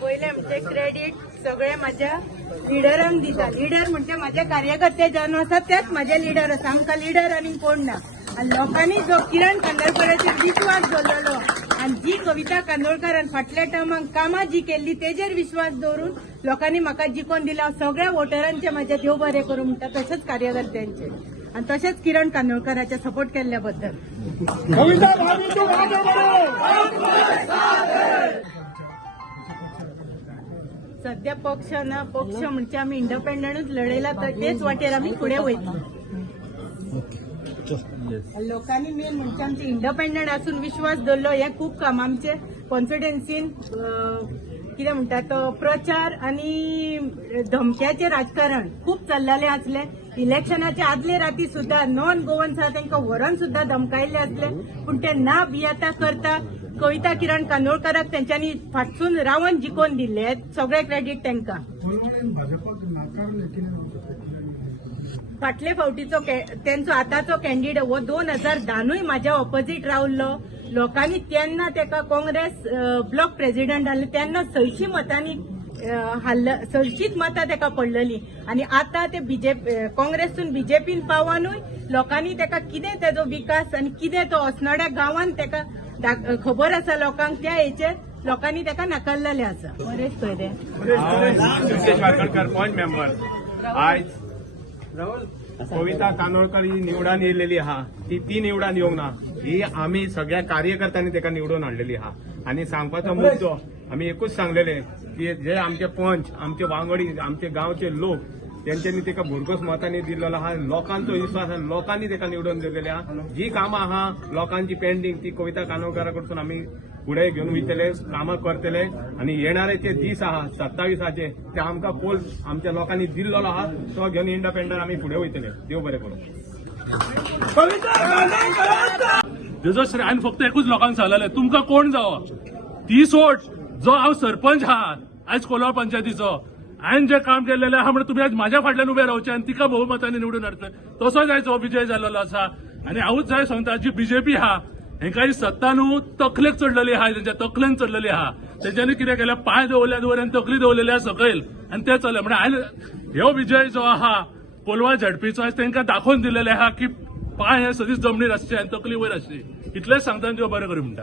पहिले म्हणजे क्रेडिट सगळे माझ्या लिडरांक दिता. लिडर म्हणजे माझे कार्यकर्ते जेन्ना आसात तेच माझे लिडर आसा. आमकां लिडर आनी कोण ना. आणि लोकांनी जो किरण कांदोळकराचेर विश्वास दवरलेलो आणि जी कविता कांदोळकरान फाटल्या टर्माक कामां जी केल्ली तेजेर विश्वास दवरून लोकांनी म्हाका जिखोवन दिला. सगळ्या वोटरांचे म्हाजे देव बरें करूं म्हणटा, तशेंच कार्यकर्त्यांचे आणि तशेंच किरण कांदोळकराचे सपोर्ट केल्ल्या बद्दल. सध्या पक्ष ना, पक्ष म्हणजे आम्ही इंडिपेंडंटच लढयला, तर तेच वाटेर आम्ही पुढे वयता. लोकांनी मेन म्हणजे आमचे इंडिपेंडंट असून विश्वास दवरलो. हे खूप काम आमचे कॉन्फिडन्सीन कितें म्हणटा तो प्रचार आणि धमक्याचे राजकारण खूप चल्लेले असले. इलेक्शनाच्या आदले राती सुद्धा नॉन गोवन्स आहा तांकां व्हरून सुद्धा धमकायले असले, पण ते ना भियेता करता कविता किरण कांदोळकराक तेंच्यांनी फाटसून रावन जिखोवन दिल्ले. सगळे क्रेडिट तांकां. फाटले फावटीचो तेंचो आतांचो कॅन्डिडेट हो 2010 म्हाज्या ऑपोजीट रावल्लो. लोकांनी तेन्ना तेका काँग्रेस ब्लॉक प्रेसिडेंट जाल्ले तेन्ना 600 मतांनी 600 मतां तेका पडलेली. आणि आता ते काँग्रेसून बीजेपीन पावनूय लोकांनी तेका कितें तेजो विकास आणि कितें तो अस्नोड्या गांवांत तेका खबर आसा लोकांक. त्या हेचेर लोकांनी तेका नाकारलेले आसा. बरेच पळय पॉइंट मेंबर आयज कविता कांदोळकर ही निवडान येयलेली आहा. ती निवडान येवंक ना. ही आम्ही सगळ्या कार्यकर्त्यांनी तेका निवडून हाडलेली आहा. आणि सांगपाचो मुद्दो आम्ही एकूच सांगलेले की जे आमचे पंच, आमचे वांगडी, आमचे गांवचे लोक त्यांच्यानी तेका भरघोस मतांनी दिलेलो आहा. लोकांचो विश्वास आहा. लोकांनी तेका निवडून दिलेले आहा. जी कामां आहा लोकांची पेंडिंग ती कविता कांदोळकरा कडसून आम्ही पुढे घेऊन वयतले, कामां करतले. आणि येणारे ते दीस आहा 27 ते आमकां पोल आमच्या लोकांनी दिल्लो आहा. तो घेऊन इंडिपेंडंट आम्ही पुढे वयतले. देव बरें करूं. तेजो श्रेय हांवें फक्त एकूच लोकांक सांगलेलें, तुमकां कोण जावो ती सोड. जो हांव सरपंच आहा आयज कोलवा पंचायतीचो, हांवें जे काम केलेलें आहा म्हणून तुमी आज म्हाज्या फाटल्यान उबे रावचे आणि तिका बहुमतांनी निवडून हाडटले. तसोच आयज हो विजय जाल्लो आसा. आणि हांवूच जाय सांगता, जी बीजेपी आहा हेंकां सत्ता न्हू तकलेक चडलेली आहा, तेंच्या तकलेन चडलेली आहा. तेंच्यांनी कितें केलें, पांय दवरल्या दवरल्यान तकली दवरलेली आहा सकयल आणि ते चल्ले. म्हणजे ह्यो विजय जो आहा कोलवा झडपीचो आयज तांकां दाखोवन दिलेले आहा की पांय हे सदींच जमनीर आसचे आनी तकली वयर आसची. इतलेंच सांगता. देव बरें करूं म्हणटा.